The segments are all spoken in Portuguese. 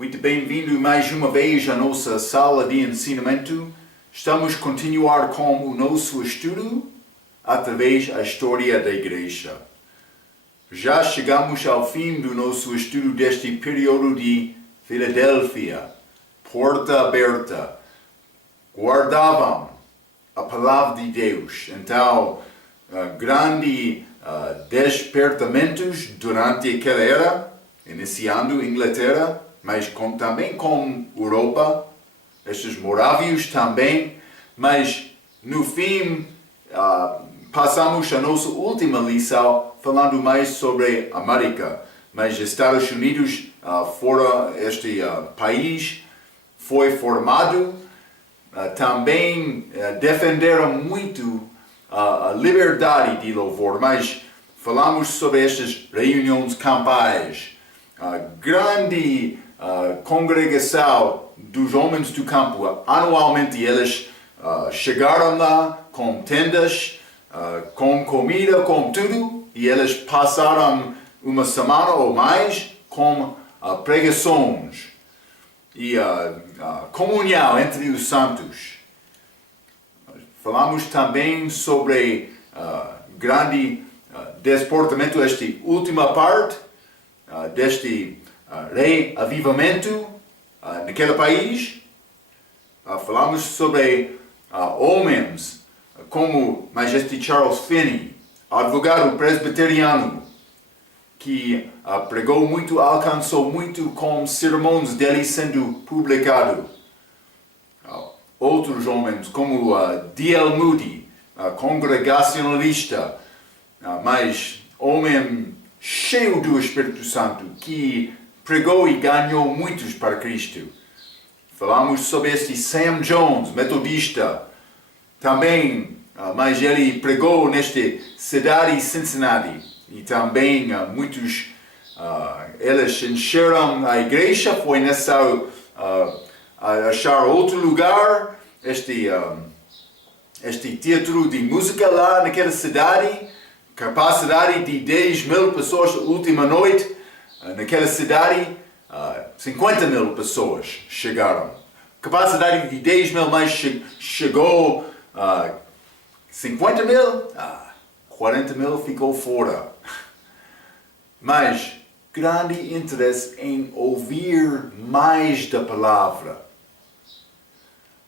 Muito bem-vindo mais uma vez à nossa sala de ensinamento. Estamos a continuar com o nosso estudo através da história da igreja. Já chegamos ao fim do nosso estudo deste período de Filadélfia, porta aberta. Guardavam a palavra de Deus. Então, grande despertamentos durante aquela era, iniciando Inglaterra, mas também com Europa, estes morávios também, mas no fim passamos a nossa última lição falando mais sobre a América, mas Estados Unidos fora este país foi formado, também defenderam muito a liberdade de louvor, mas falamos sobre estas reuniões campais, a grande congregação dos homens do campo. Anualmente eles chegaram lá com tendas, com comida, com tudo, e eles passaram uma semana ou mais com pregações e comunhão entre os santos. Falamos também sobre grande desportamento, esta última parte deste reavivamento naquele país. Falamos sobre homens como este Charles Finney, advogado presbiteriano, que pregou muito, alcançou muito com sermões dele sendo publicado. Outros homens como D.L. Moody, congregacionalista, mas homem cheio do Espírito Santo, que pregou e ganhou muitos para Cristo. Falamos sobre este Sam Jones, metodista, também, mas ele pregou nesta cidade de Cincinnati, e também muitos, eles encheram a igreja, foi necessário achar outro lugar, este teatro de música lá naquela cidade, capacidade de 10.000 pessoas na última noite, naquela cidade, 50.000 pessoas chegaram. Capacidade de 10.000, mas chegou 50.000, 40.000 ficou fora. Mas grande interesse em ouvir mais da palavra.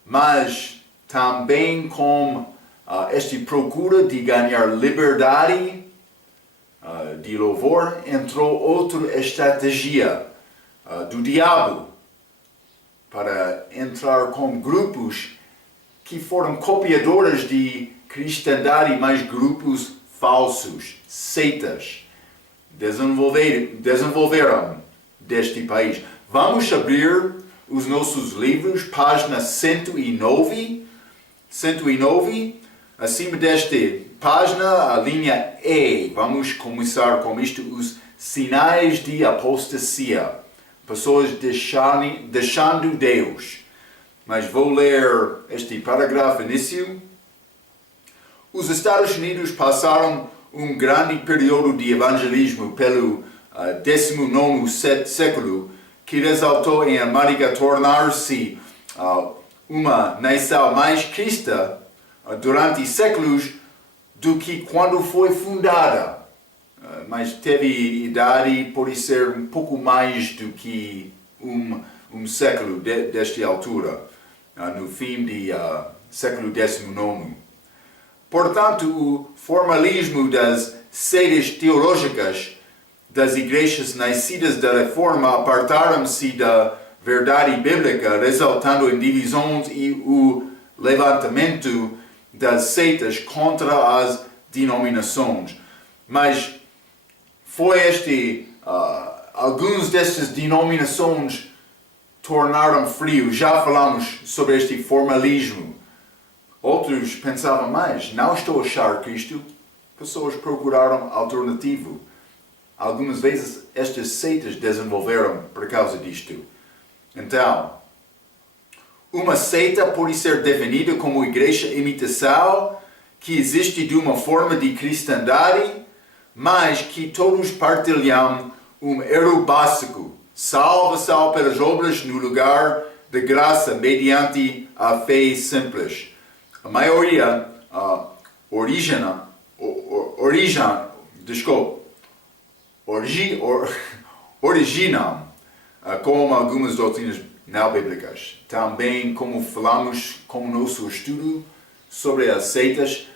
Mas também com esta procura de ganhar liberdade de louvor, entrou outra estratégia do diabo para entrar com grupos que foram copiadores de cristandade, mas grupos falsos, seitas, desenvolveram deste país. Vamos abrir os nossos livros, página 109, acima desta página, a linha E. Vamos começar com isto, os sinais de apostasia. Pessoas deixando Deus. Mas vou ler este parágrafo início. Os Estados Unidos passaram um grande período de evangelismo pelo 19º século, que resultou em América tornar-se uma nação mais cristã durante séculos do que quando foi fundada. Mas teve idade, pode ser um pouco mais do que um século desta altura, no fim do século XIX. Portanto, o formalismo das sedes teológicas das igrejas nascidas da Reforma apartaram-se da verdade bíblica, resultando em divisões e o levantamento das seitas contra as denominações. Mas foi alguns destas denominações tornaram frio. Já falamos sobre este formalismo. Outros pensavam mais, não estou a achar Cristo. Pessoas procuraram alternativo. Algumas vezes estas seitas desenvolveram por causa disto. Então, uma seita pode ser definida como igreja imitação que existe de uma forma de cristandade, mas que todos partilham um erro básico salvação pelas obras no lugar de graça mediante a fé simples. A maioria originam com algumas doutrinas não bíblicas. Também, como falamos com o nosso estudo sobre as seitas,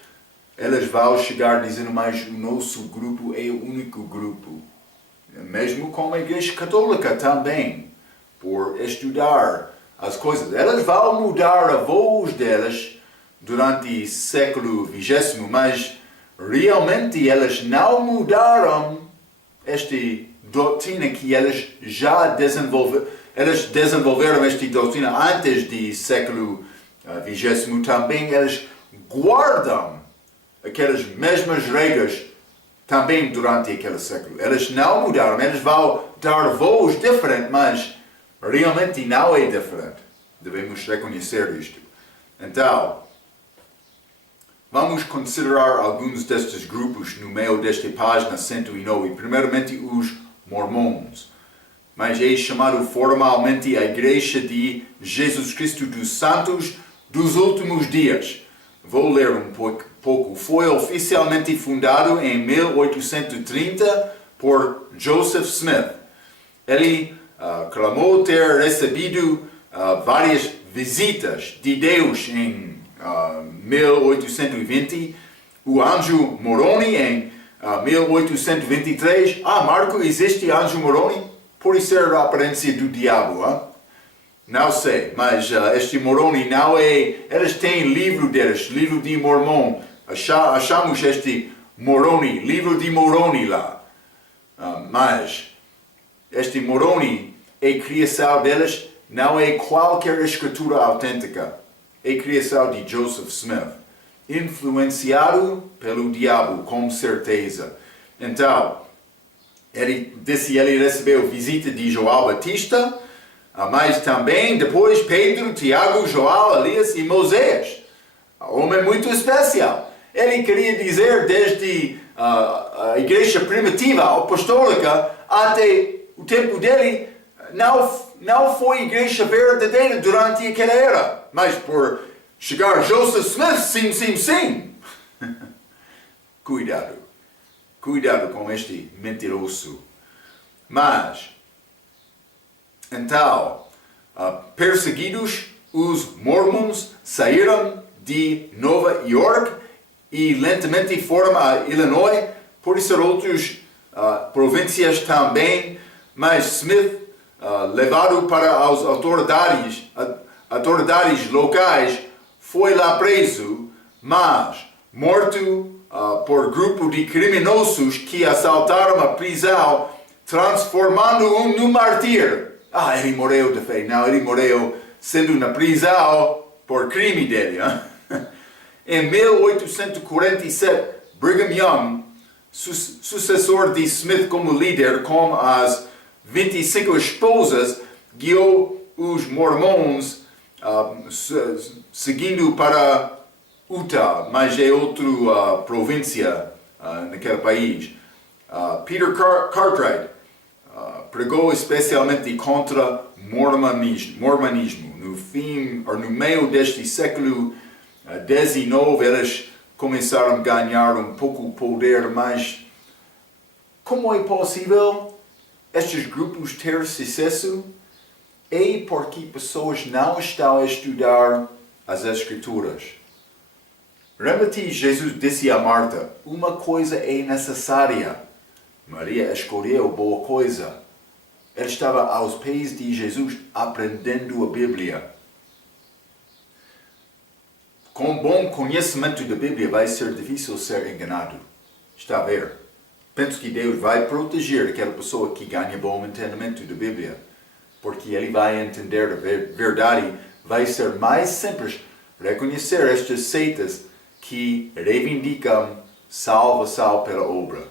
elas vão chegar dizendo, mas o nosso grupo é o único grupo. Mesmo com a Igreja Católica também, por estudar as coisas. Elas vão mudar a voz delas durante o século XX, mas realmente elas não mudaram esta doutrina que elas já desenvolveram. Elas desenvolveram esta doutrina antes do século XX. Também elas guardam aquelas mesmas regras também durante aquele século. Elas não mudaram, elas vão dar voz diferente, mas realmente não é diferente. Devemos reconhecer isto. Então, vamos considerar alguns destes grupos no meio desta página 109. Primeiramente, os mormons. Mas é chamado formalmente a Igreja de Jesus Cristo dos Santos dos Últimos Dias. Vou ler um pouco. Foi oficialmente fundado em 1830 por Joseph Smith. Ele clamou ter recebido várias visitas de Deus em 1820. O anjo Moroni em 1823. Marco, existe anjo Moroni? Pode ser a aparência do diabo, Não sei, mas este Moroni não é... Eles têm livro deles, livro de Mormon. Achamos este Moroni, livro de Moroni lá. Mas este Moroni é criação deles, não é qualquer escritura autêntica. É criação de Joseph Smith. Influenciado pelo diabo, com certeza. Então, ele recebeu visita de João Batista, mas também depois Pedro, Tiago, João, Elias e Moisés. Um homem muito especial. Ele queria dizer desde a igreja primitiva, apostólica, até o tempo dele, não foi igreja verdadeira durante aquela era. Mas por chegar Joseph Smith, sim. Cuidado com este mentiroso. Mas, então, perseguidos, os mormons saíram de Nova York e lentamente foram a Illinois, por ser outras províncias também, mas Smith, levado para as autoridades locais, foi lá preso, mas morto por grupo de criminosos que assaltaram a prisão, transformando-o num mártir. Ele morreu de fé. Não, ele morreu sendo na prisão por crime dele. Em 1847, Brigham Young, sucessor de Smith como líder, com as 25 esposas, guiou os mormons seguindo para Utah, mas é outra província naquele país. Peter Cartwright pregou especialmente contra mormonismo. No meio deste século XIX, eles começaram a ganhar um pouco de poder, mas como é possível estes grupos ter sucesso? É porque pessoas não estão a estudar as Escrituras. Lembra-te, Jesus disse a Marta, uma coisa é necessária. Maria escolheu boa coisa. Ela estava aos pés de Jesus aprendendo a Bíblia. Com bom conhecimento da Bíblia vai ser difícil ser enganado. Está a ver? Penso que Deus vai proteger aquela pessoa que ganha bom entendimento da Bíblia. Porque ele vai entender a verdade. Vai ser mais simples reconhecer estas seitas que reivindicam salvação pela obra.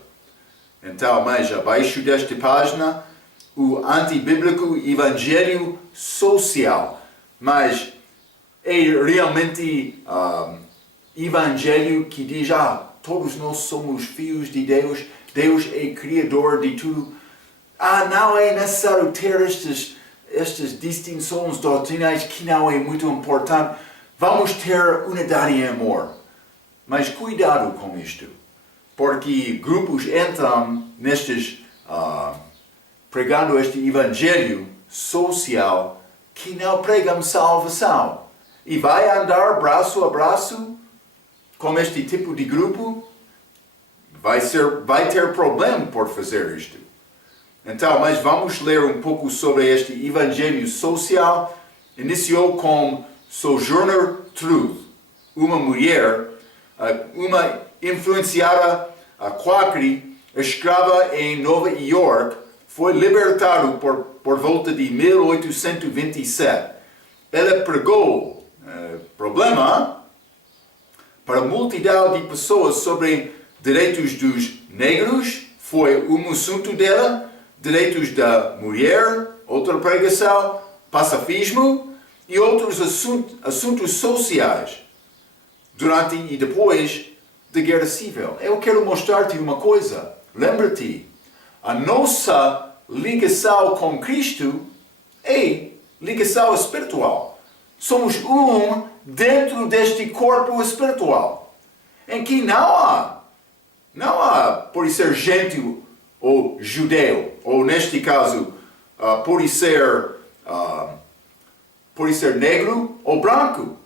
Então, mais abaixo desta página, o antibíblico evangelho social. Mas é realmente evangelho que diz, todos nós somos filhos de Deus, Deus é criador de tudo. Não é necessário ter estas distinções doutrinais que não é muito importante. Vamos ter unidade em amor. Mas cuidado com isto, porque grupos entram pregando este evangelho social que não pregam salvação. E vai andar braço a braço com este tipo de grupo, vai ter problema por fazer isto. Então, mas vamos ler um pouco sobre este evangelho social. Iniciou com Sojourner Truth, uma mulher, uma influenciada Quaker, escrava em Nova York, foi libertado por volta de 1827. Ela pregou problema para a multidão de pessoas sobre direitos dos negros, foi um assunto dela, direitos da mulher, outra pregação, pacifismo e outros assuntos sociais durante e depois da Guerra Civil. Eu quero mostrar-te uma coisa. Lembra-te, a nossa ligação com Cristo é ligação espiritual. Somos um dentro deste corpo espiritual, em que não há por ser gentil ou judeu, ou neste caso, por ser negro ou branco,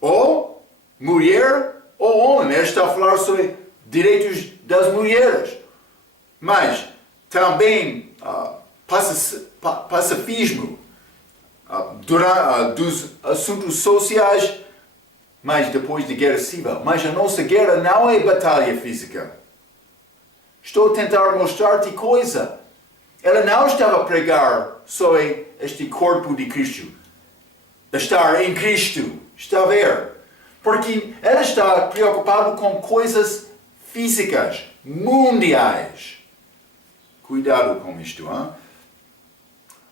ou mulher ou homem. Ele está a falar sobre direitos das mulheres, mas também pacifismo, dos assuntos sociais, mas depois da Guerra Civil. Mas a nossa guerra não é batalha física. Estou a tentar mostrar-te coisa. Ela não estava a pregar sobre este corpo de Cristo. Estar em Cristo. Está a ver? Porque ela está preocupada com coisas físicas, mundiais. Cuidado com isto, hein?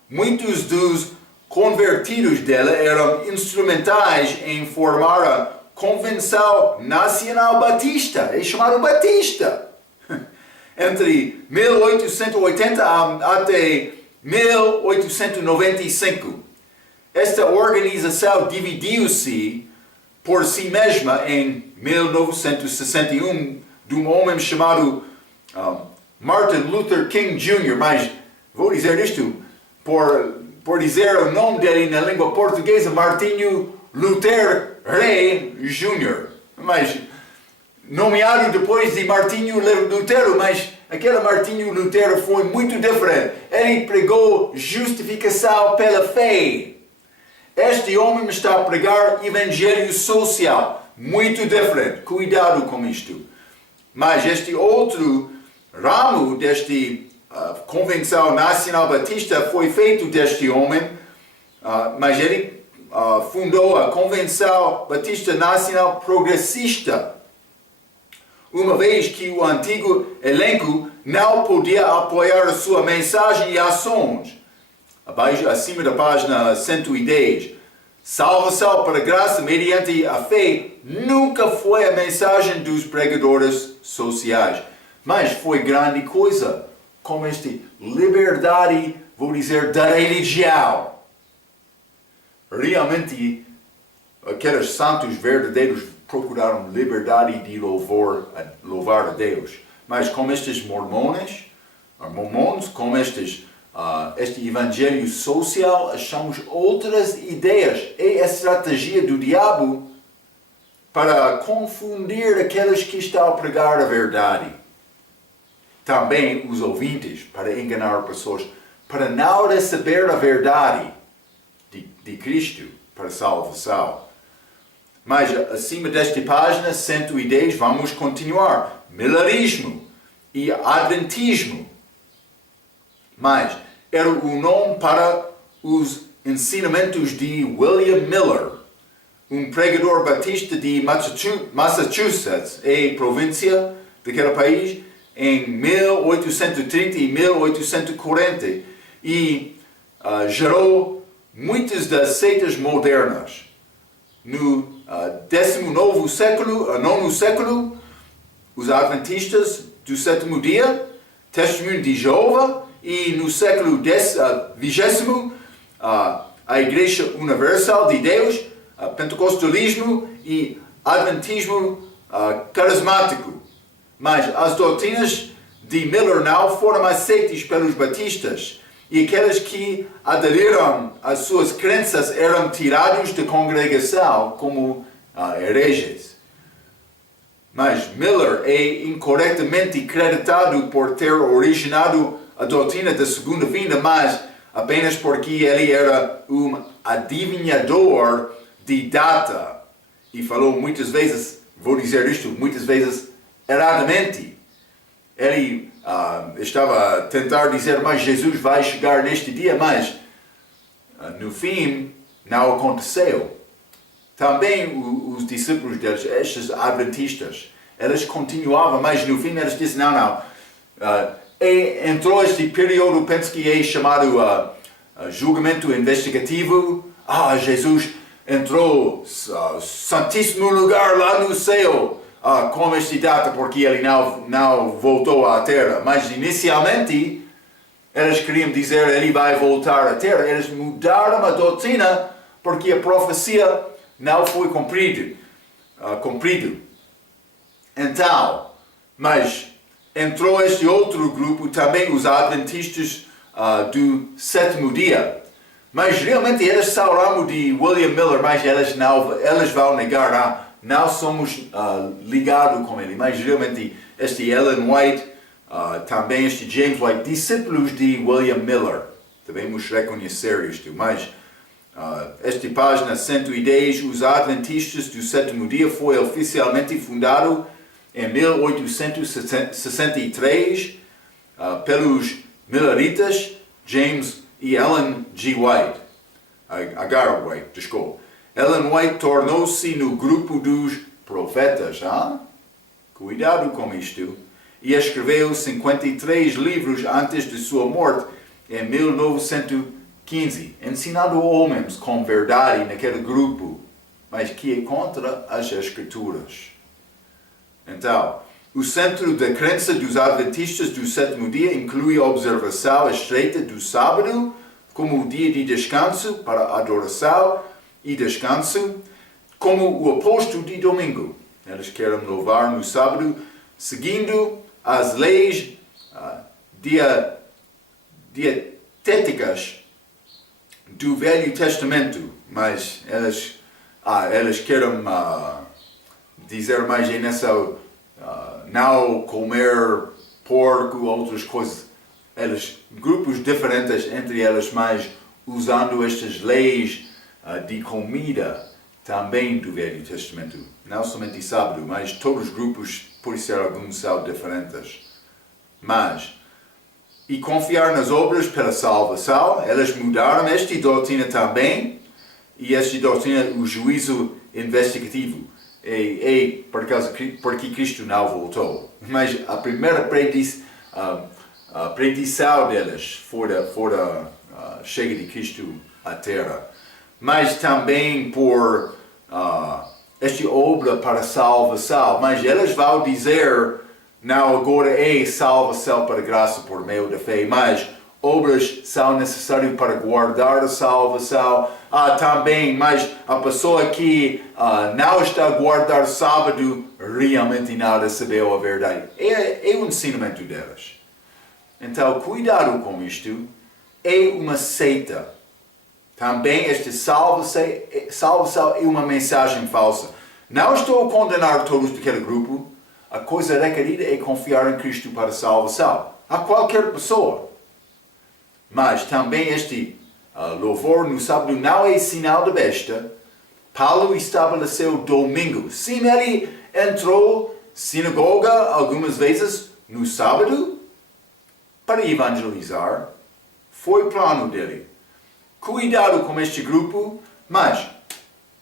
Muitos dos convertidos dela eram instrumentais em formar a Convenção Nacional Batista. É chamado Batista. Entre 1880 até 1895. Esta organização dividiu-se por si mesma em 1961 de um homem chamado Martin Luther King Jr., mas vou dizer isto por dizer o nome dele na língua portuguesa, Martinho Luther Rey Jr., mas nomeado depois de Martinho Lutero, mas aquele Martinho Lutero foi muito diferente. Ele pregou justificação pela fé. Este homem está a pregar evangelho social, muito diferente. Cuidado com isto. Mas este outro ramo deste Convenção Nacional Batista foi feito deste homem, mas ele fundou a Convenção Batista Nacional Progressista, uma vez que o antigo elenco não podia apoiar a sua mensagem e ações. Acima da página 110, salvação para graça mediante a fé nunca foi a mensagem dos pregadores sociais, mas foi grande coisa, como esta liberdade, vou dizer, da religião. Realmente, aqueles santos verdadeiros procuraram liberdade de louvar a Deus. Mas como estes mormons, como este evangelho social, achamos outras ideias. É a estratégia do diabo para confundir aqueles que estão a pregar a verdade. Também os ouvintes, para enganar pessoas, para não receber a verdade de Cristo para salvação. Mas acima desta página 110 vamos continuar. Millerismo e Adventismo. Mas era o nome para os ensinamentos de William Miller, um pregador batista de Massachusetts, província daquele país, em 1830 e 1840, e gerou muitas das seitas modernas. No 19º século, os Adventistas do sétimo dia, Testemunho de Jeová e no século XX, a Igreja Universal de Deus, Pentecostalismo e Adventismo carismático. Mas as doutrinas de Miller não foram aceitas pelos batistas, e aqueles que aderiram às suas crenças eram tirados da congregação como hereges. Mas Miller é incorretamente creditado por ter originado a doutrina da segunda vinda, mas apenas porque ele era um adivinhador de data. E falou muitas vezes, vou dizer isto, muitas vezes erradamente. Ele estava a tentar dizer, mas Jesus vai chegar neste dia, mas no fim não aconteceu. Também os discípulos deles, estes adventistas, eles continuavam, mas no fim eles disseram, não. Entrou este período, penso que é chamado julgamento investigativo. Jesus entrou santíssimo lugar lá no céu com esta data, porque ele não voltou à terra. Mas inicialmente eles queriam dizer ele vai voltar à terra. Eles mudaram a doutrina porque a profecia não foi cumprido. Então, mas entrou este outro grupo, também os adventistas do sétimo dia. Mas realmente eles são o ramo de William Miller, mas eles vão negar, não somos ligados com ele. Mas realmente este Ellen White, também este James White, discípulos de William Miller, devemos reconhecer isto. Mas esta página 110, os adventistas do sétimo dia foi oficialmente fundado em 1863 pelos Milleritas James e Ellen G. White. H. White, desculpa. Ellen White tornou-se no grupo dos profetas. Cuidado com isto. E escreveu 53 livros antes de sua morte em 1915, ensinando homens com verdade naquele grupo, mas que é contra as Escrituras. Então, o centro da crença dos adventistas do sétimo dia inclui a observação estreita do sábado como o dia de descanso para adoração e descanso, como o oposto de domingo. Eles querem louvar no sábado, seguindo as leis dietéticas do Velho Testamento, mas eles querem dizer mais nessa não comer porco, outras coisas. Grupos diferentes entre eles, mas usando estas leis de comida também do Velho Testamento. Não somente sábado, mas todos os grupos, por ser alguns, são diferentes. E confiar nas obras pela salvação, eles mudaram esta doutrina também, e esta doutrina, o juízo investigativo, porque Cristo não voltou. Mas a primeira predição deles foi a chega de Cristo à Terra. Mas também por esta obra para salvação. Mas eles vão dizer, não agora é salvação para graça por meio da fé, mas obras são necessárias para guardar a salvação. Também, mas a pessoa que não está a guardar sábado, realmente não recebeu a verdade. É o ensinamento deles. Então, cuidado com isto. É uma seita. Também esta salvação é uma mensagem falsa. Não estou a condenar todos daquele grupo. A coisa requerida é confiar em Cristo para a salvação. A qualquer pessoa. Mas também este louvor no sábado não é sinal de besta. Paulo estabeleceu domingo. Sim, ele entrou sinagoga algumas vezes no sábado para evangelizar. Foi plano dele. Cuidado com este grupo, mas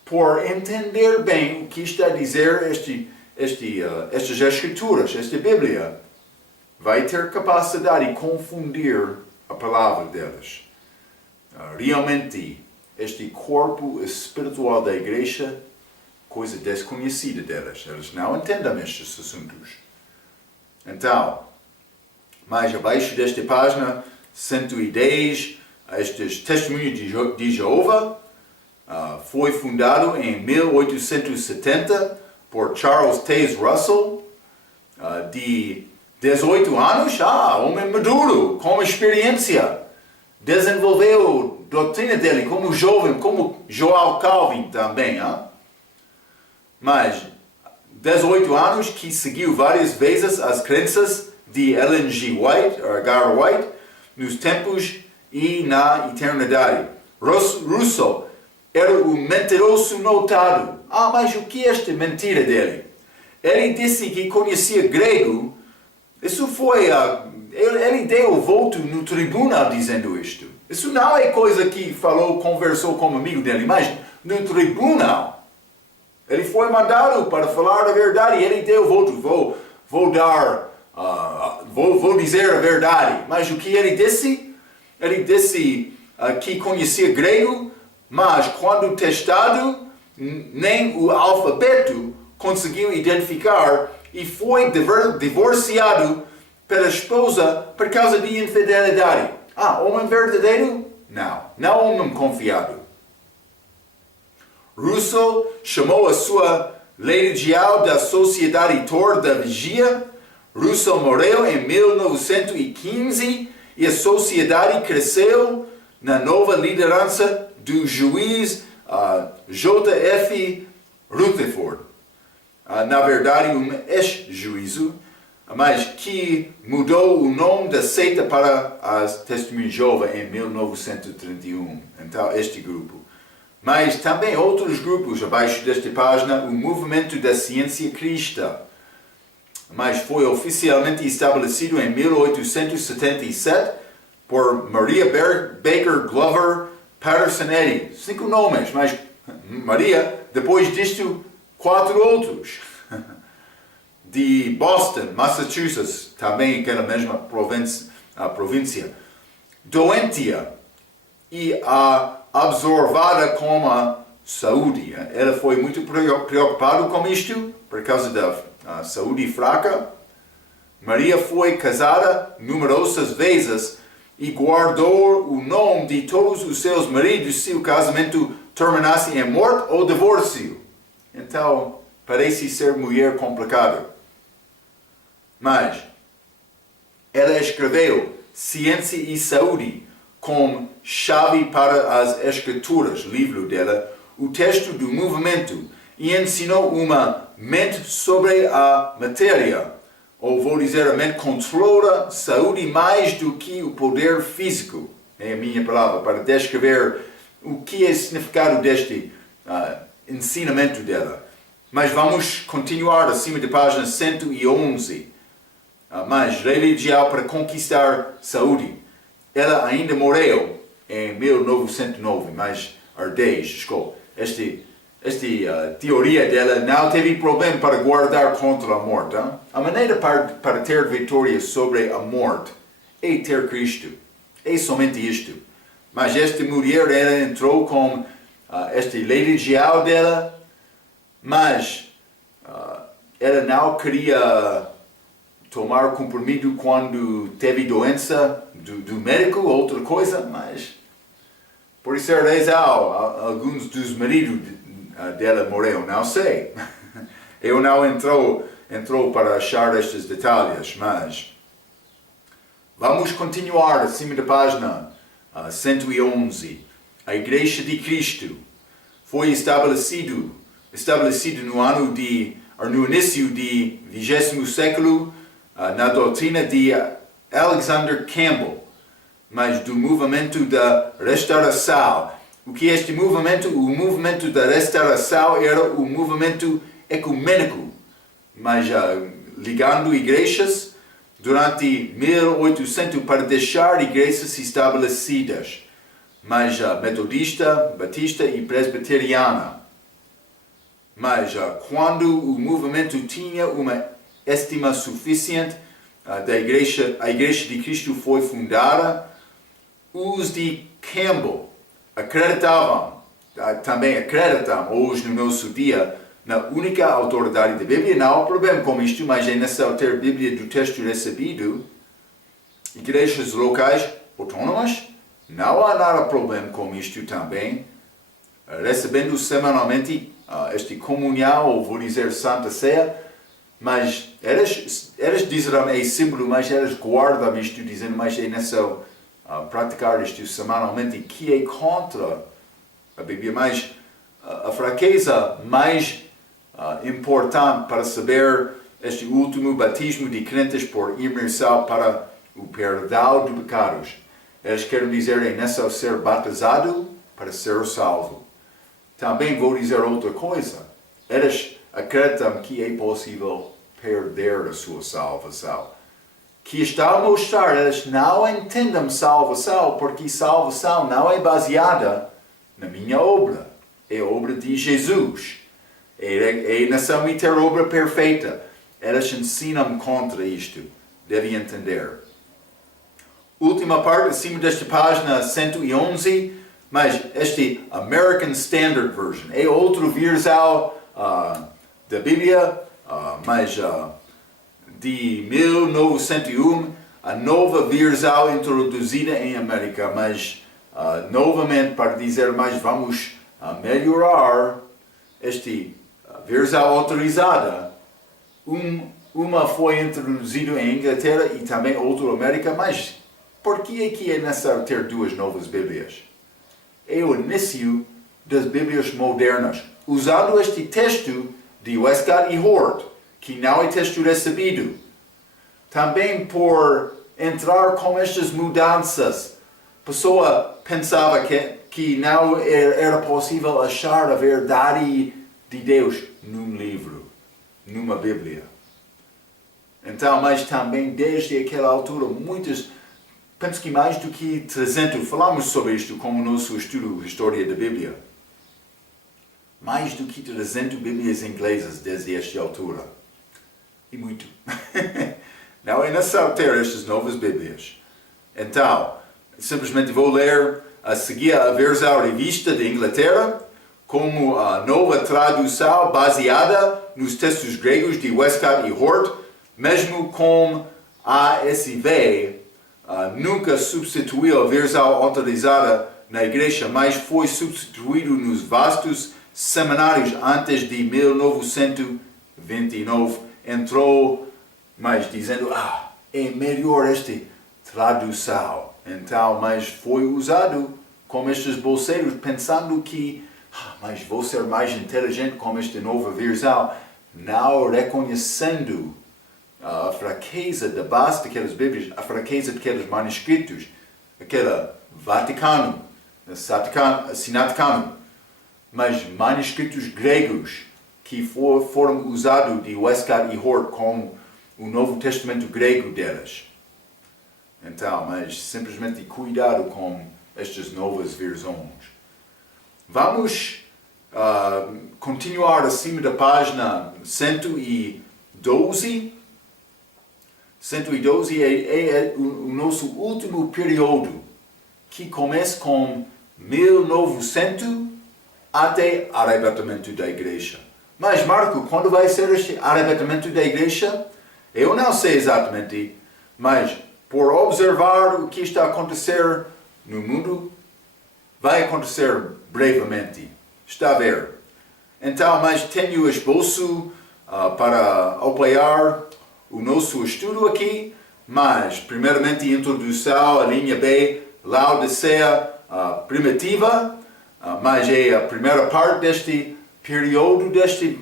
por entender bem o que está a dizer estas escrituras, esta Bíblia, vai ter capacidade de confundir a palavra deles. Realmente, este corpo espiritual da igreja, coisa desconhecida deles. Eles não entendem estes assuntos. Então, mais abaixo desta página, 110, estes Testemunhos de Jeová. Foi fundado em 1870 por Charles Taze Russell, de 18 anos, homem maduro, com experiência. Desenvolveu a doutrina dele como jovem, como Joel Calvin também. Mas 18 anos que seguiu várias vezes as crenças de Ellen G. White, H.R. White, nos tempos e na eternidade. Russell era o mentiroso notado. Mas o que é esta mentira dele? Ele disse que conhecia grego. Isso foi... ele deu o voto no tribunal dizendo isto. Isso não é coisa que conversou com um amigo dele, mas no tribunal. Ele foi mandado para falar a verdade e ele deu o voto. Vou dizer a verdade. Mas o que ele disse? Ele disse que conhecia grego, mas quando testado, nem o alfabeto conseguiu identificar e foi divorciado pela esposa por causa de infidelidade. Homem verdadeiro? Não homem confiável. Russell chamou a sua Legião da Sociedade Tor da Vigia. Russell morreu em 1915 e a sociedade cresceu na nova liderança do juiz J.F. Rutherford. Na verdade, um ex-juízo, mas que mudou o nome da seita para as Testemunhas de Jeová em 1931. Então, este grupo. Mas também outros grupos abaixo desta página, o Movimento da Ciência Cristã. Mas foi oficialmente estabelecido em 1877 por Maria Baker Glover Patterson Eddy. 5 nomes, mas Maria, depois disto, 4 outros. De Boston, Massachusetts, também aquela mesma província. Doentia e absorvada com a saúde. Ela foi muito preocupada com isto, por causa da saúde fraca. Maria foi casada numerosas vezes e guardou o nome de todos os seus maridos se o casamento terminasse em morte ou divórcio. Então, parece ser mulher complicada. Mas, ela escreveu Ciência e Saúde como chave para as escrituras, livro dela, o texto do movimento, e ensinou uma mente sobre a matéria, ou vou dizer, a mente controla saúde mais do que o poder físico, é a minha palavra, para descrever o que é o significado deste ensinamento dela. Mas vamos continuar acima da página 111. Mas religião para conquistar saúde. Ela ainda morreu em 1909, mas esta teoria dela não teve problema para guardar contra a morte. A maneira para ter vitória sobre a morte é ter Cristo. É somente isto. Mas esta mulher, ela entrou com esta religião dela, mas ela não queria tomar comprimido quando teve doença do médico, outra coisa, mas por ser alguns dos maridos dela morreram, não sei. Eu não entrou para achar estes detalhes, mas vamos continuar acima da página 111. A Igreja de Cristo foi estabelecido no início do 20º século na doutrina de Alexander Campbell, mas do movimento da restauração. O que é este movimento? O movimento da restauração era o movimento ecumênico, mas ligando igrejas durante 1800 para deixar igrejas estabelecidas, mas metodista, batista e presbiteriana. Mas quando o movimento tinha uma estima suficiente a Igreja de Cristo foi fundada, os de Campbell também acreditam hoje no nosso dia na única autoridade da Bíblia. Não há problema com isto, mas é necessário ter Bíblia do texto recebido. Igrejas locais autônomas. Não há nada problema com isto também. Recebendo semanalmente esta comunhão, ou vou dizer Santa Ceia, mas eles disseram é símbolo, mas eles guardam isto dizendo, mas é necessário praticar isto semanalmente, que é contra a Bíblia. Mas a fraqueza mais importante para saber este último batismo de crentes por imersão para o perdão de pecados. Eles querem dizer é necessário ser batizado para ser salvo. Também vou dizer outra coisa. Eles acreditam que é possível perder a sua salvação. Que está a mostrar, eles não entendem salvação, porque salvação não é baseada na minha obra. É obra de Jesus. É nação e ter obra perfeita. Eles ensinam contra isto. Devem entender. Última parte, acima desta página 111, mas este American Standard Version é outro versão da Bíblia, mas de 1901, a nova versão introduzida em América, mas novamente para dizer, mas vamos melhorar esta versão autorizada. Uma foi introduzida em Inglaterra e também outra na América, mas por que é necessário ter duas novas Bíblias? É o início das Bíblias modernas, usando este texto de Westcott e Hort, que não é texto recebido. Também por entrar com estas mudanças, a pessoa pensava que não era possível achar a verdade de Deus num livro, numa Bíblia. Então, mas também desde aquela altura, penso que mais do que 300, falamos sobre isto como nosso estudo de História da Bíblia. Mais do que 300 Bíblias inglesas desde esta altura. E muito. Não é necessário ter estas novas Bíblias. Então, simplesmente vou ler a seguir a versão revista de Inglaterra, como a nova tradução baseada nos textos gregos de Westcott e Hort, mesmo com a ASV, nunca substituiu a versão autorizada na igreja, mas foi substituído nos vastos seminários antes de 1929. Entrou, mas dizendo, é melhor esta tradução. Então, mas foi usado como estes bolseiros, pensando que, mas vou ser mais inteligente com esta nova versão, não reconhecendo a fraqueza da base daquelas Bíblias, a fraqueza daqueles manuscritos, aquele Vaticano, Sinaticano, mas manuscritos gregos que foram usados de Westcott e Hort como o Novo Testamento grego deles. Então, mas simplesmente cuidado com estas novas versões. Vamos continuar acima da página 112. 112 é o nosso último período, que começa com 1900 até arrebatamento da igreja. Mas, Marco, quando vai ser este arrebatamento da igreja? Eu não sei exatamente, mas por observar o que está a acontecer no mundo, vai acontecer brevemente. Está a ver? Então, mas tenho o esboço para apoiar o nosso estudo aqui, mas primeiramente introdução à linha B, Laodicea primitiva, mas é a primeira parte deste período, deste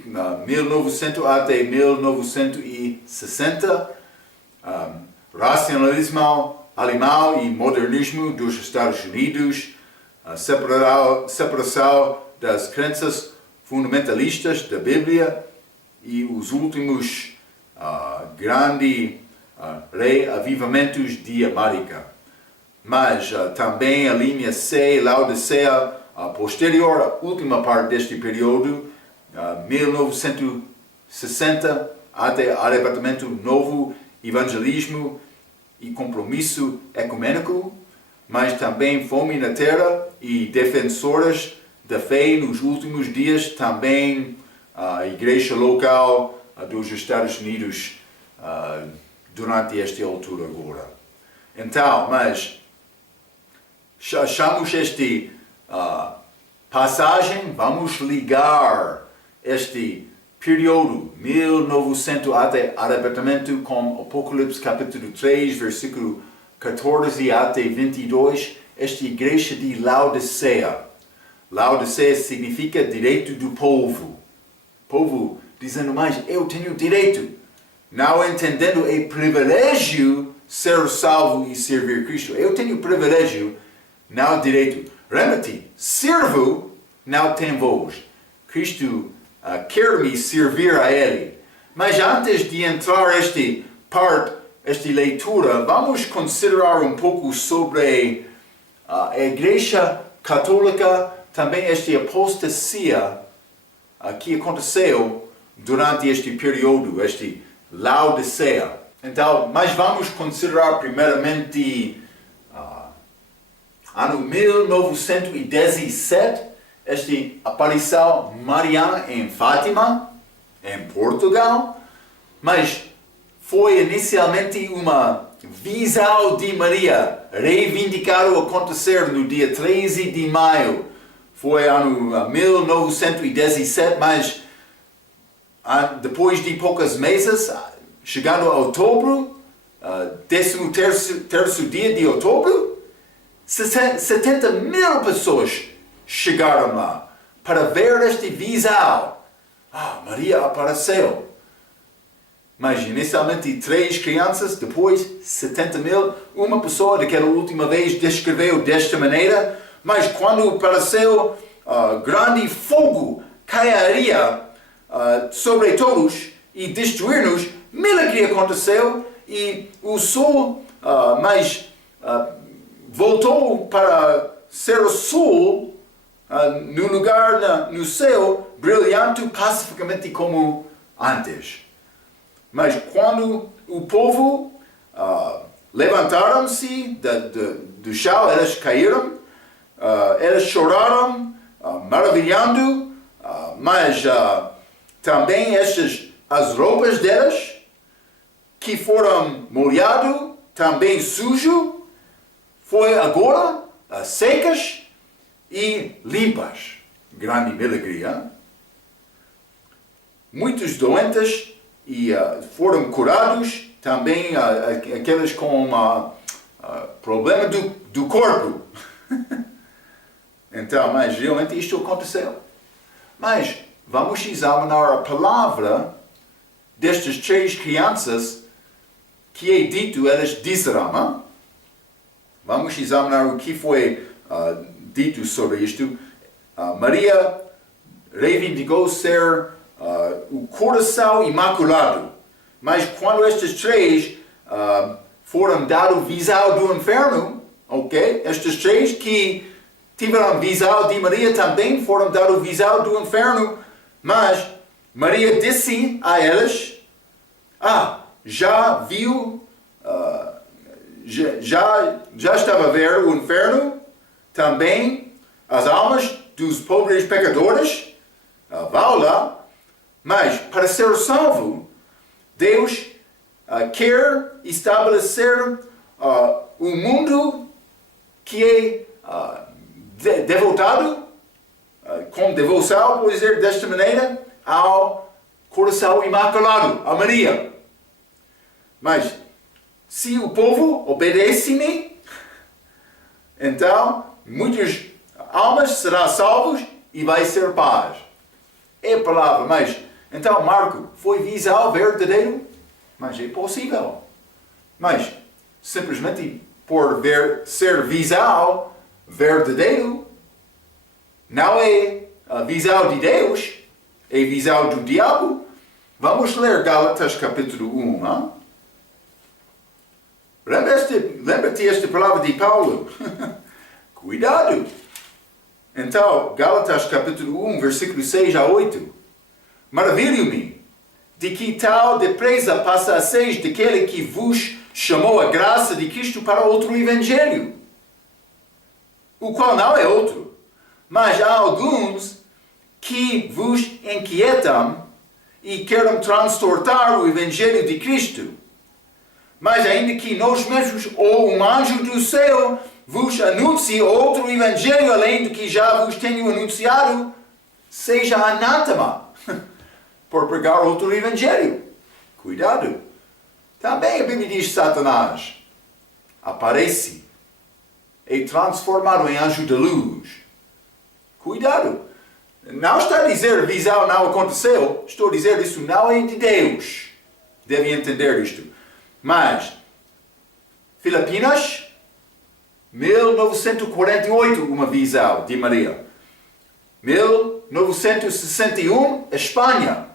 1900 até 1960, racionalismo alemão e modernismo dos Estados Unidos, separação das crenças fundamentalistas da Bíblia e os últimos grandes reavivamentos de América. Mas também a linha C, Laodicea, posterior à última parte deste período, 1960 até arrebatamento, novo evangelismo e compromisso ecumênico, mas também fome na terra e defensoras da fé nos últimos dias, também a igreja local dos Estados Unidos durante esta altura agora. Então, mas achamos passagem, vamos ligar este período 1900 até arrebatamento com Apocalipse capítulo 3, versículo 14 até 22, esta igreja de Laodiceia. Laodiceia significa direito do povo. Povo dizendo, mas eu tenho direito. Não entendendo é privilégio ser salvo e servir Cristo. Eu tenho privilégio, não direito. Lembra-te, sirvo, não tem voz. Cristo quer me servir a Ele. Mas antes de entrar esta leitura, vamos considerar um pouco sobre a Igreja Católica, também esta apostasia que aconteceu durante este período, este Laodiceia. Então, mas vamos considerar primeiramente ano 1917, esta aparição mariana em Fátima, em Portugal, mas foi inicialmente uma visão de Maria, reivindicado acontecer no dia 13 de maio. Foi ano 1917, mas depois de poucos meses, chegando a outubro, 13º dia de outubro, 70 mil pessoas chegaram lá para ver este visão. Maria apareceu. Mas inicialmente 3 crianças, depois 70 mil. Uma pessoa daquela última vez descreveu desta maneira, mas quando apareceu grande fogo cairia sobre todos e destruir-nos, milagre aconteceu e o sol voltou para ser o sol no lugar no céu, brilhante pacificamente como antes. Mas quando o povo levantaram-se do chão, eles caíram, eles choraram, maravilhando, mas também as roupas deles, que foram molhadas, também sujo, foi agora secas e limpas. Grande milagre, hein? Muitos doentes e foram curados, também aqueles com problema do corpo. Então, mas realmente isto aconteceu. Mas vamos examinar a palavra destas 3 crianças que é dito, elas disseram. Hein? Vamos examinar o que foi dito sobre isto. Maria reivindicou ser o coração imaculado. Mas quando estes 3 foram dados visão do inferno, ok? Estes 3 que tiveram visão de Maria também foram dados visão do inferno. Mas Maria disse a eles, já viu, já estava a ver o inferno, também as almas dos pobres pecadores, vão lá, mas para ser salvo, Deus quer estabelecer um mundo que é devotado, com devoção, vou dizer desta maneira, ao coração imaculado, a Maria. Mas se o povo obedece-me, então muitas almas serão salvas e vai ser paz. É a palavra, mas então Marco, foi visão verdadeiro? Mas é possível. Mas simplesmente por ser visão verdadeiro, não é a visão de Deus, é a visão do diabo. Vamos ler Gálatas capítulo 1. Hein? Lembra-te esta palavra de Paulo? Cuidado! Então, Gálatas capítulo 1, versículo 6 a 8. Maravilho-me de que tal depressa passasseis daquele que vos chamou a graça de Cristo para outro evangelho, o qual não é outro, mas há alguns que vos inquietam e querem transtornar o evangelho de Cristo. Mas ainda que nós mesmos ou um anjo do céu vos anuncie outro evangelho além do que já vos tenho anunciado, seja anátema por pregar outro evangelho. Cuidado. Também a Bíblia diz que Satanás aparece e transformado em anjo de luz. Cuidado. Não está a dizer que visão não aconteceu. Estou a dizer que isso não é de Deus. Deve entender isto. Mas, Filipinas, 1948, uma visão de Maria. 1961, Espanha.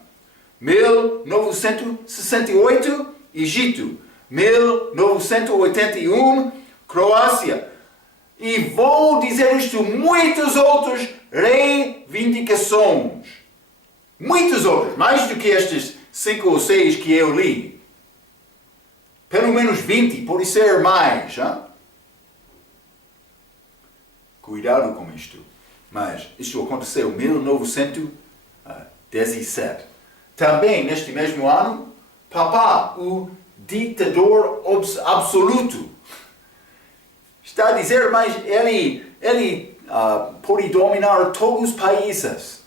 1968, Egito. 1981, Croácia. E vou dizer isto, muitos outros reivindicações. Muitos outros, mais do que estes 5 ou 6 que eu li. Pelo menos 20, pode ser mais. Hein? Cuidado com isto. Mas isto aconteceu em 1917. Também, neste mesmo ano, Papá, o ditador absoluto. Está a dizer, mas ele pode dominar todos os países.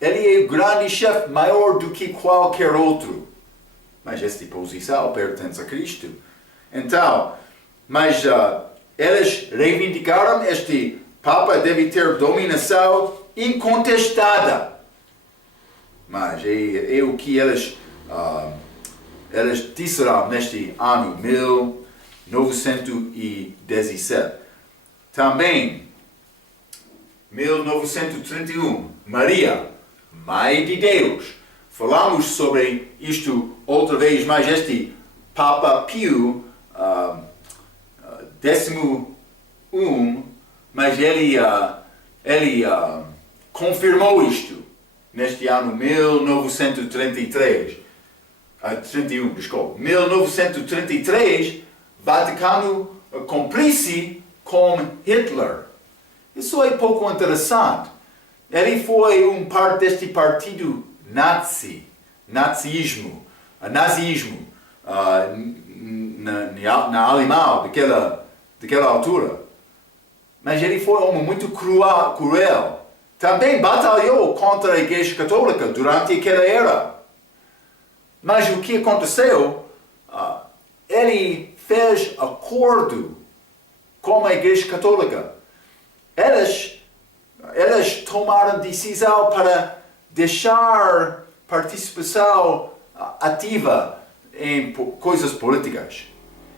Ele é o grande chefe, maior do que qualquer outro. Mas esta posição pertence a Cristo. Então, mas eles reivindicaram este Papa deve ter dominação incontestada. Mas é o que eles disseram neste ano 1917. Também, 1931, Maria, Mãe de Deus. Falamos sobre isto outra vez, mas este Papa Pio XI, mas ele confirmou isto neste ano 1933. 31, desculpa. 1933, Vaticano cumpriu-se com Hitler. Isso é pouco interessante. Ele foi parte deste partido nazismo, na Alemanha, daquela altura. Mas ele foi um homem muito cruel. Também batalhou contra a Igreja Católica durante aquela era. Mas o que aconteceu? Ele fez acordo com a Igreja Católica. Eles tomaram decisão para deixar participação ativa em coisas políticas.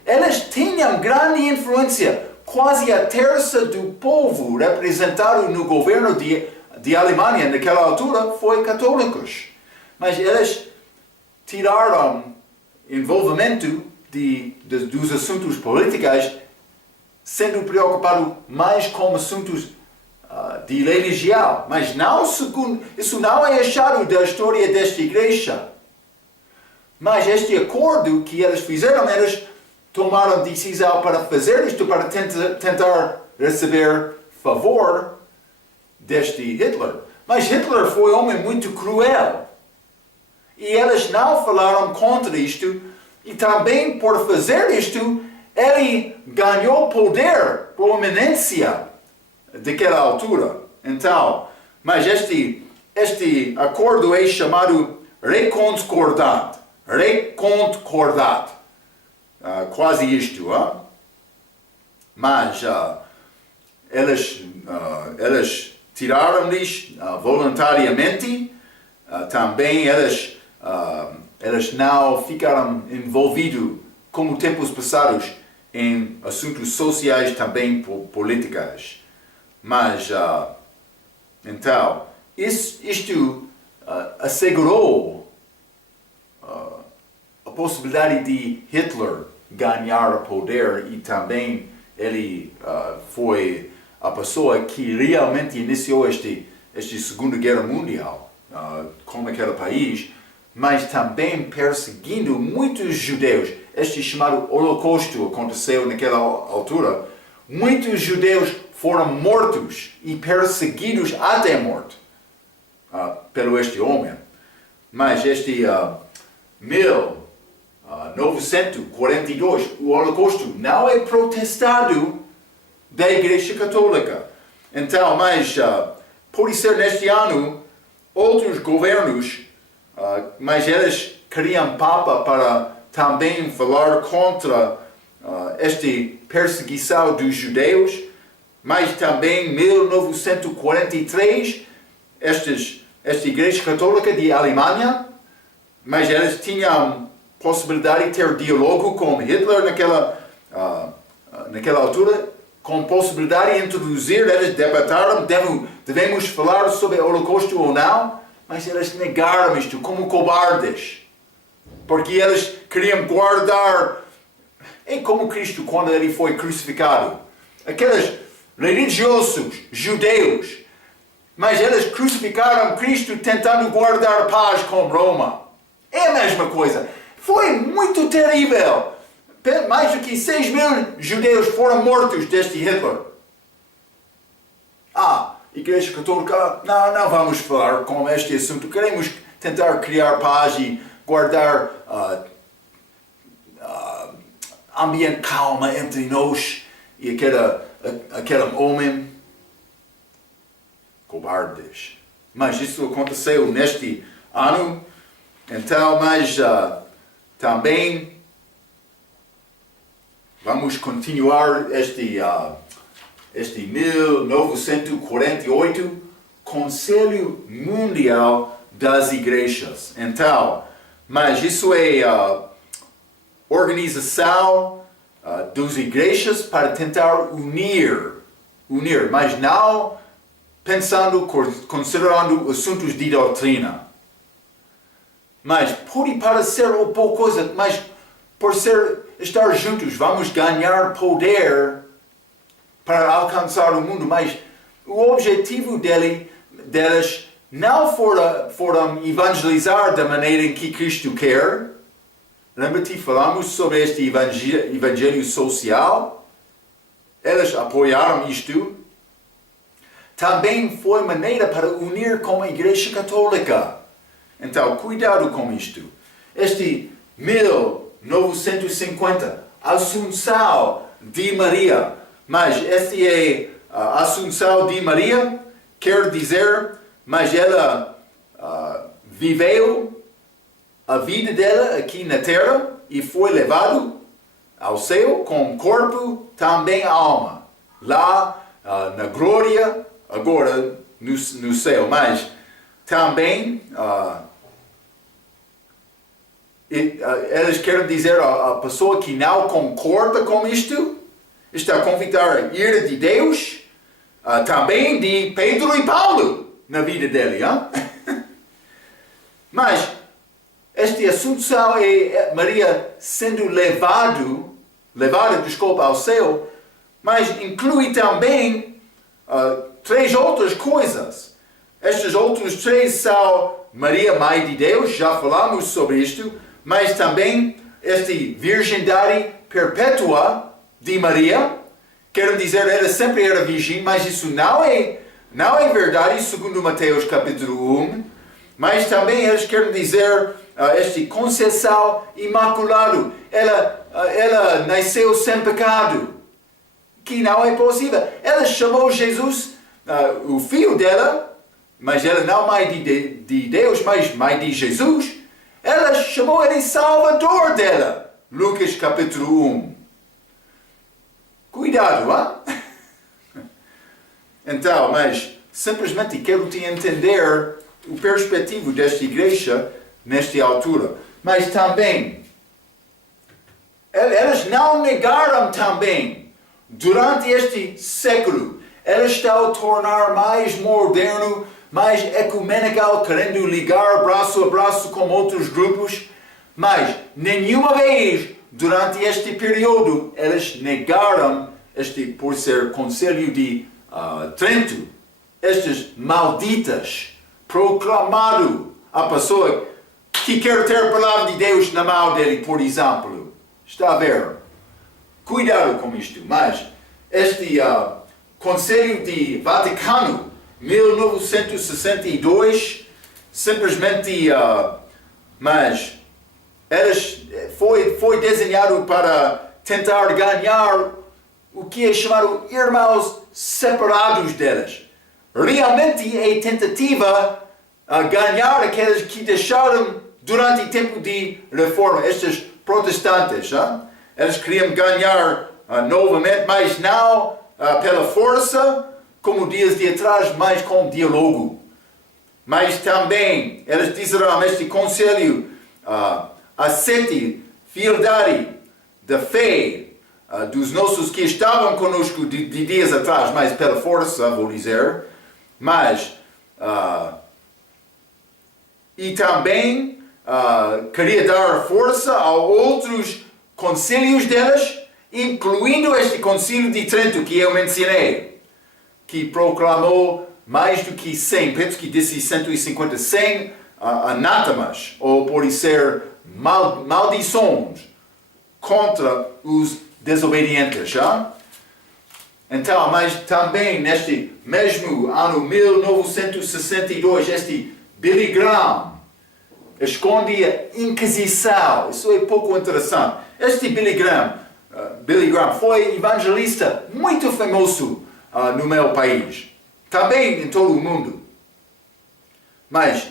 Eles tinham grande influência. Quase a terça do povo representado no governo de Alemanha naquela altura foi católicos. Mas eles tiraram envolvimento dos assuntos políticos, sendo preocupado mais com assuntos de religião. Mas não isso não é achado da história desta igreja. Mas este acordo que eles fizeram, eles tomaram decisão para fazer isto, para tentar receber favor deste Hitler. Mas Hitler foi um homem muito cruel. E eles não falaram contra isto. E também por fazer isto, ele ganhou poder, proeminência daquela altura. Então, mas este acordo é chamado reconcordat. Quase isto. Mas eles tiraram-lhes voluntariamente. Também eles não ficaram envolvidos, como tempos passados, em assuntos sociais, também políticos. Mas, então, isto assegurou a possibilidade de Hitler ganhar poder, e também ele foi a pessoa que realmente iniciou esta Segunda Guerra Mundial com aquele país, mas também perseguindo muitos judeus. Este chamado Holocausto aconteceu naquela altura. Muitos judeus foram mortos e perseguidos até a morte pelo este homem. Mas este 1942, o Holocausto não é protestado da Igreja Católica. Então, mas pode ser neste ano, outros governos, mas eles queriam Papa para também falar contra esta perseguição dos judeus, mas também em 1943, esta Igreja Católica de Alemanha, mas eles tinham possibilidade de ter diálogo com Hitler naquela altura, com possibilidade de introduzir, eles debataram, devemos falar sobre o Holocausto ou não, mas eles negaram isto como cobardes, porque eles queriam guardar, é como Cristo quando ele foi crucificado, aqueles religiosos, judeus, mas eles crucificaram Cristo tentando guardar paz com Roma. É a mesma coisa. Foi muito terrível. Mais do que 6.000 judeus foram mortos deste Hitler. Igreja Católica, não vamos falar com este assunto. Queremos tentar criar paz e guardar ambiente calmo entre nós e aquele homem. Cobardes. Mas isso aconteceu neste ano. Então, mas também vamos continuar este 1948 Conselho Mundial das Igrejas. Então, mas isso é organização das igrejas para tentar unir, mas não pensando, considerando assuntos de doutrina. Mas pode parecer uma boa coisa, mas por estar juntos, vamos ganhar poder para alcançar o mundo. Mas o objetivo deles não foram evangelizar da maneira em que Cristo quer. Lembra-te, falamos sobre este evangelho social. Eles apoiaram isto. Também foi maneira para unir com a Igreja Católica. Então, cuidado com isto. Este 1950, Assunção de Maria. Mas este é Assunção de Maria, quer dizer, mas ela viveu a vida dela aqui na terra e foi levado ao céu com corpo, também alma. Lá na glória, agora no céu. Mas também eles querem dizer a pessoa que não concorda com isto, está a convidar a ira de Deus, também de Pedro e Paulo na vida dele. Mas este Assunção é Maria sendo levada ao céu, mas inclui também 3 outras coisas. Estas outras 3 são Maria, Mãe de Deus, já falamos sobre isto, mas também esta virgindade perpétua de Maria, quer dizer, ela sempre era virgem, mas isso não é verdade, segundo Mateus capítulo 1, mas também eles querem dizer esta conceição imaculada, ela nasceu sem pecado, que não é possível. Ela chamou Jesus, o filho dela, mas ela não mãe de Deus, mas mãe de Jesus. Ela chamou ele Salvador dela. Lucas capítulo 1. Cuidado, Então, mas simplesmente quero te entender o perspectivo desta igreja nesta altura. Mas também, elas não negaram também, durante este século, ela está a tornar mais moderno, mais ecumenical, querendo ligar braço a braço com outros grupos, mas nenhuma vez durante este período eles negaram por ser Conselho de Trento, estas malditas, proclamado a pessoa que quer ter a palavra de Deus na mão dele, por exemplo. Está a ver? Cuidado com isto, mas este Conselho de Vaticano, 1962, simplesmente, mas foi desenhado para tentar ganhar o que é chamado irmãos separados deles. Realmente é tentativa a ganhar aqueles que deixaram durante o tempo de reforma, estes protestantes. Eles queriam ganhar novamente, mas não pela força, como dias de atrás, mas com diálogo. Mas também eles disseram este conselho, aceite fialdade da fé dos nossos que estavam conosco de dias atrás, mas pela força, vou dizer, mas e também queria dar força a outros conselhos deles, incluindo este concílio de Trento que eu mencionei, que proclamou mais do que 100, penso que disse 150, 100 anátemas, ou pode ser maldições contra os desobedientes. Então, mas também neste mesmo ano 1962, este Billy Graham esconde a Inquisição. Isso é pouco interessante. Este Billy Graham foi evangelista muito famoso no meu país, também em todo o mundo. Mas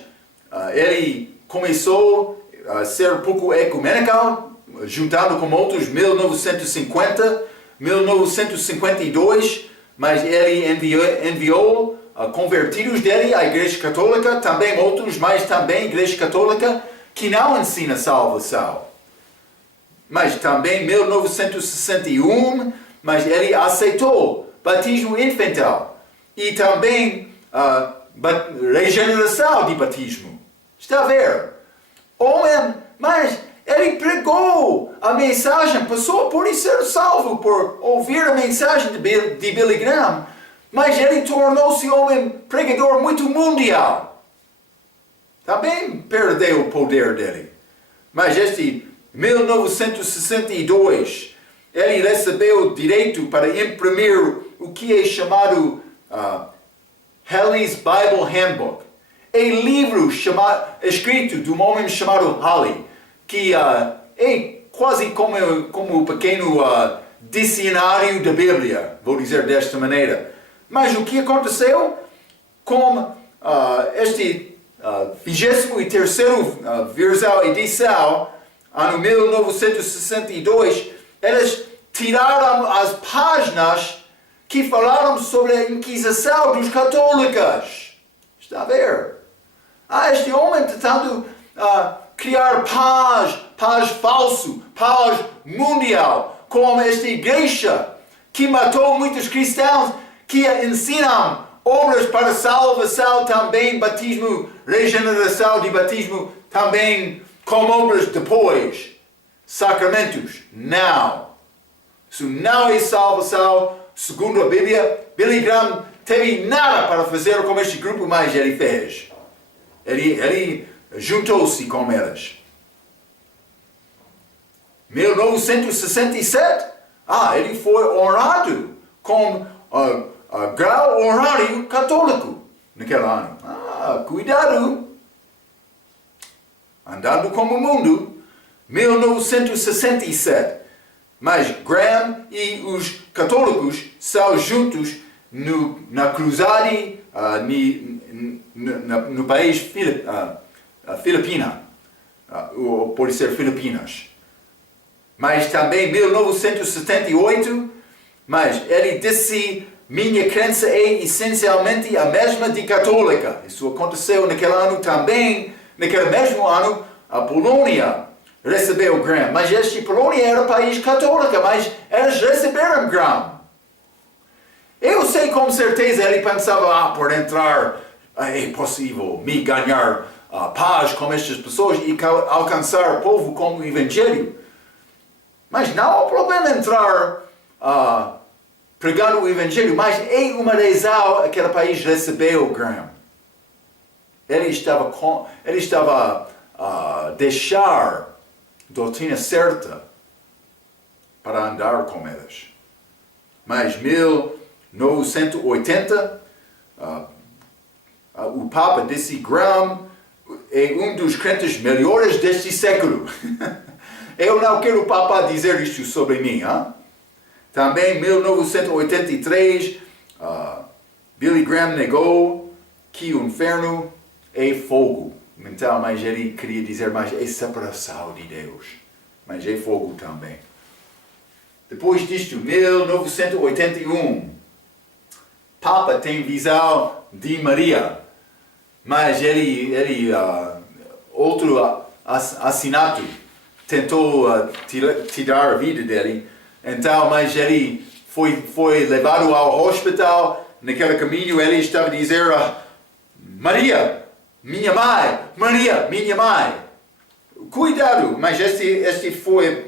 ele começou a ser um pouco ecumenical, juntando com outros, 1950, 1952, mas ele enviou convertidos dele à Igreja Católica, também outros, mas também a Igreja Católica, que não ensina salvação. Mas também 1961, mas ele aceitou batismo infantil e também regeneração de batismo. Está a ver? Homem, mas ele pregou a mensagem, passou por ser salvo, por ouvir a mensagem de Billy Graham, mas ele tornou-se um pregador muito mundial. Também perdeu o poder dele. Mas este 1962, ele recebeu o direito para imprimir o que é chamado Halley's Bible Handbook. É um livro escrito de um homem chamado Halley, que é quase como um pequeno dicionário da Bíblia, vou dizer desta maneira. Mas o que aconteceu com este 23ª edição, ano 1962, eles tiraram as páginas que falaram sobre a Inquisição dos católicos. Está a ver? Este homem tentando criar paz falso, paz mundial, como esta igreja que matou muitos cristãos, que ensinam obras para salvação, também batismo, regeneração de batismo, também com obras depois, sacramentos. Não. Isso não é salvação, segundo a Bíblia. Billy Graham teve nada para fazer com este grupo, mas ele fez. Ele juntou-se com eles. 1967, ele foi honrado com grau horário católico naquele ano. Cuidado! Andando como o mundo. 1967. Mas Graham e os católicos são juntos na cruzada no país Filipina. Ou pode ser Filipinas. Mas também 1978, mas ele disse: minha crença é essencialmente a mesma de católica. Isso aconteceu naquele ano também. Naquele mesmo ano, a Polônia recebeu Graham. Mas este Polônia era país católico, mas eles receberam Graham. Eu sei com certeza ele pensava, por entrar, é possível me ganhar paz com estas pessoas e alcançar o povo com o Evangelho. Mas não há problema entrar pregando o Evangelho, mas é uma razão que aquele país recebeu Graham. Ele estava a deixar a doutrina certa para andar com eles. Mas 1980, o Papa disse: Graham é um dos crentes melhores deste século. Eu não quero o Papa dizer isto sobre mim. Também, em 1983, Billy Graham negou que o inferno é fogo. Então, mas ele queria dizer, mas é separação de Deus. Mas é fogo também. Depois disto, 1981, Papa tem visão de Maria. Mas outro assassinato tentou tirar a vida dele. Então, mas ele foi levado ao hospital. Naquele caminho, ele estava a dizer, Maria, minha mãe, Maria, minha mãe. Cuidado, mas este foi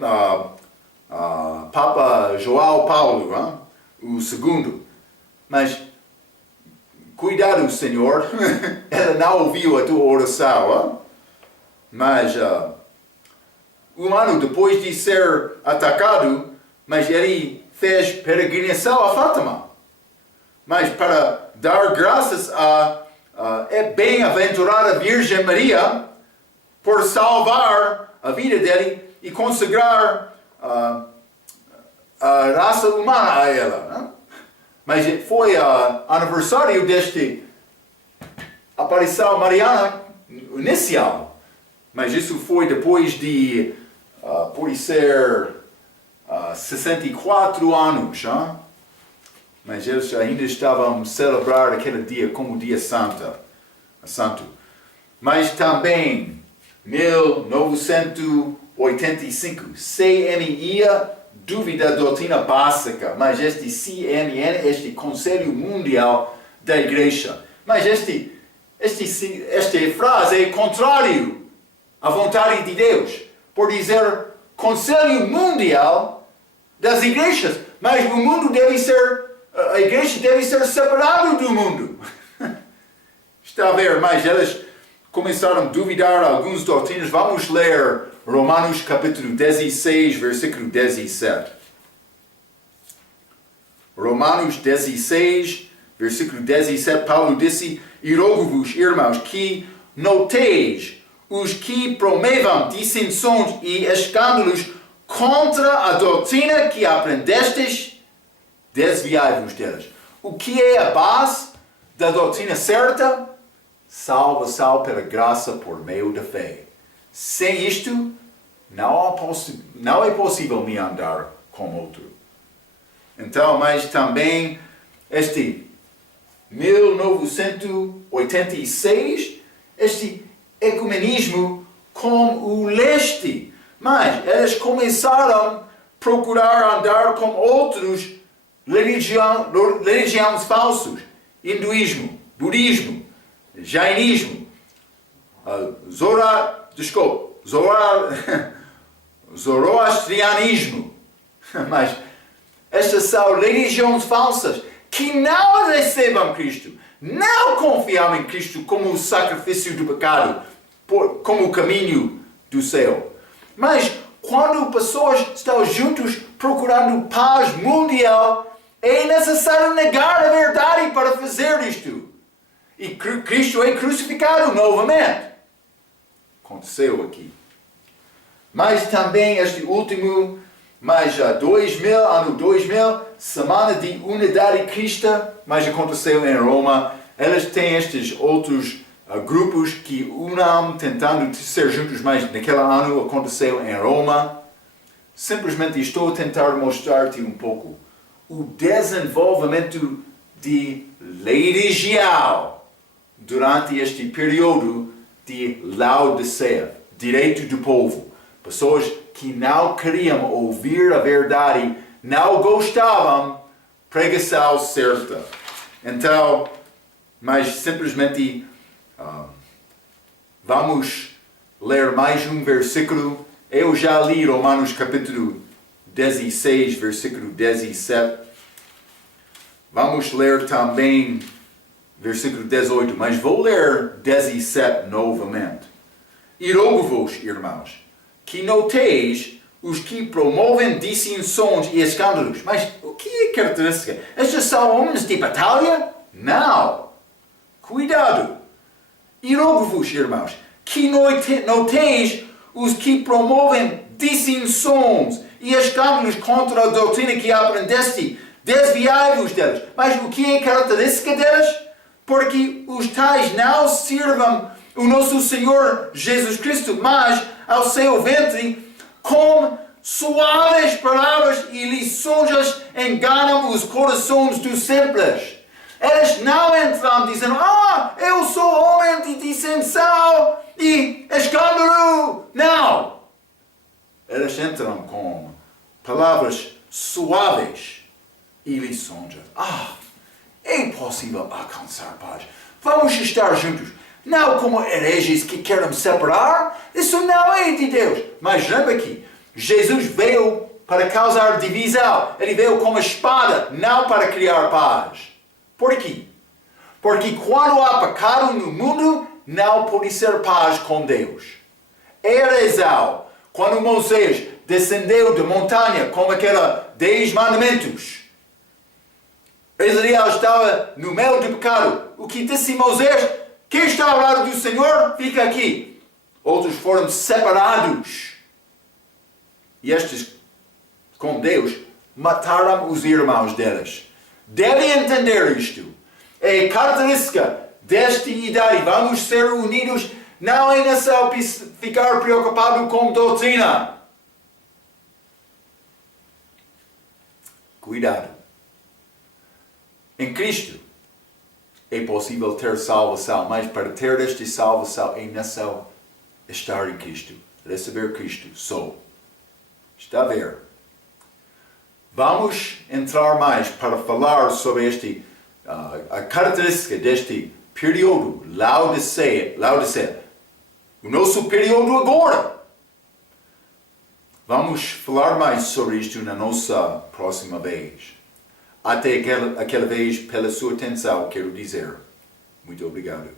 Papa João Paulo, o segundo. Mas, cuidado, Senhor, ela não ouviu a tua oração. Mas, um ano depois de ser atacado, mas ele fez peregrinação a Fátima. Mas para dar graças a bem-aventurada Virgem Maria por salvar a vida dele e consagrar a raça humana a ela. Mas foi aniversário deste aparição mariana inicial. Mas isso foi depois de, pode ser, 64 anos. Mas eles ainda estavam a celebrar aquele dia como dia santo. Mas também, 1985, CMI dúvida da doutrina básica, mas este CMN, este Conselho Mundial da Igreja. Mas esta frase é contrário à vontade de Deus, por dizer Conselho Mundial das Igrejas, mas o mundo deve ser, a Igreja deve ser separada do mundo. Está a ver, mas eles começaram a duvidar algumas doutrinas. Vamos ler Romanos capítulo 16, versículo 17. Romanos 16, versículo 17, Paulo disse, e rogo-vos, irmãos, que noteis os que promovam dissensões e escândalos contra a doutrina que aprendestes, desviai-vos deles. O que é a base da doutrina certa? Salvação pela graça por meio da fé. Sem isto, não é possível me andar com outro. Então, mas também, este 1986, este ecumenismo com o leste. Mas eles começaram a procurar andar com outros religiões falsos. Hinduísmo, budismo, jainismo, zoroastrianismo. Mas estas são religiões falsas que não recebem Cristo, não confiam em Cristo como o sacrifício do pecado, como o caminho do céu. Mas quando pessoas estão juntos procurando paz mundial, é necessário negar a verdade para fazer isto. E Cristo é crucificado novamente. Aconteceu aqui. Mas também este último, ano 2000, Semana de Unidade Cristã, mas aconteceu em Roma. Eles têm estes outros grupos que unam, tentando ser juntos, mas naquele ano aconteceu em Roma. Simplesmente estou a tentar mostrar-te um pouco o desenvolvimento de religião durante este período de Laodiceia, direito do povo. Pessoas que não queriam ouvir a verdade, não gostavam pregação certa. Então, mas simplesmente vamos ler mais um versículo. Eu já li Romanos capítulo 16, versículo 17. Vamos ler também versículo 18, mas vou ler 17 novamente. E rogo-vos, irmãos, que noteis os que promovem dissensões e escândalos. Mas o que é característica? Estes são homens de batalha? Não. Cuidado. E rogo-vos, irmãos, que noteis os que promovem dissensões e escândalos contra a doutrina que aprendeste. Desviai-vos deles. Mas o que é característica deles? Porque os tais não sirvam o nosso Senhor Jesus Cristo, mas ao seu ventre, com suaves palavras e lisonjas enganam os corações dos simples. Eles não entram dizendo, eu sou homem de dissensão e escândalo. Não! Eles entram com palavras suaves e lisonjas. É impossível alcançar paz. Vamos estar juntos. Não como hereges que querem separar. Isso não é de Deus. Mas lembra que Jesus veio para causar divisão. Ele veio como espada, não para criar paz. Por quê? Porque quando há pecado no mundo, não pode ser paz com Deus. Era Esau, quando Moisés descendeu da montanha com aqueles 10 mandamentos. Israel estava no meio do pecado. O que disse Moisés? Quem está ao lado do Senhor, fica aqui. Outros foram separados. E estes, com Deus, mataram os irmãos deles. Devem entender isto. É característica desta idade. Vamos ser unidos. Não é necessário ficar preocupado com doutrina. Cuidado. Em Cristo é possível ter salvação, mas para ter esta salvação é necessário estar em Cristo, receber Cristo só. Está a ver? Vamos entrar mais para falar sobre a característica deste período Laodiceia. O nosso período agora. Vamos falar mais sobre isto na nossa próxima vez. Até aquela vez, pela sua atenção, quero dizer muito obrigado.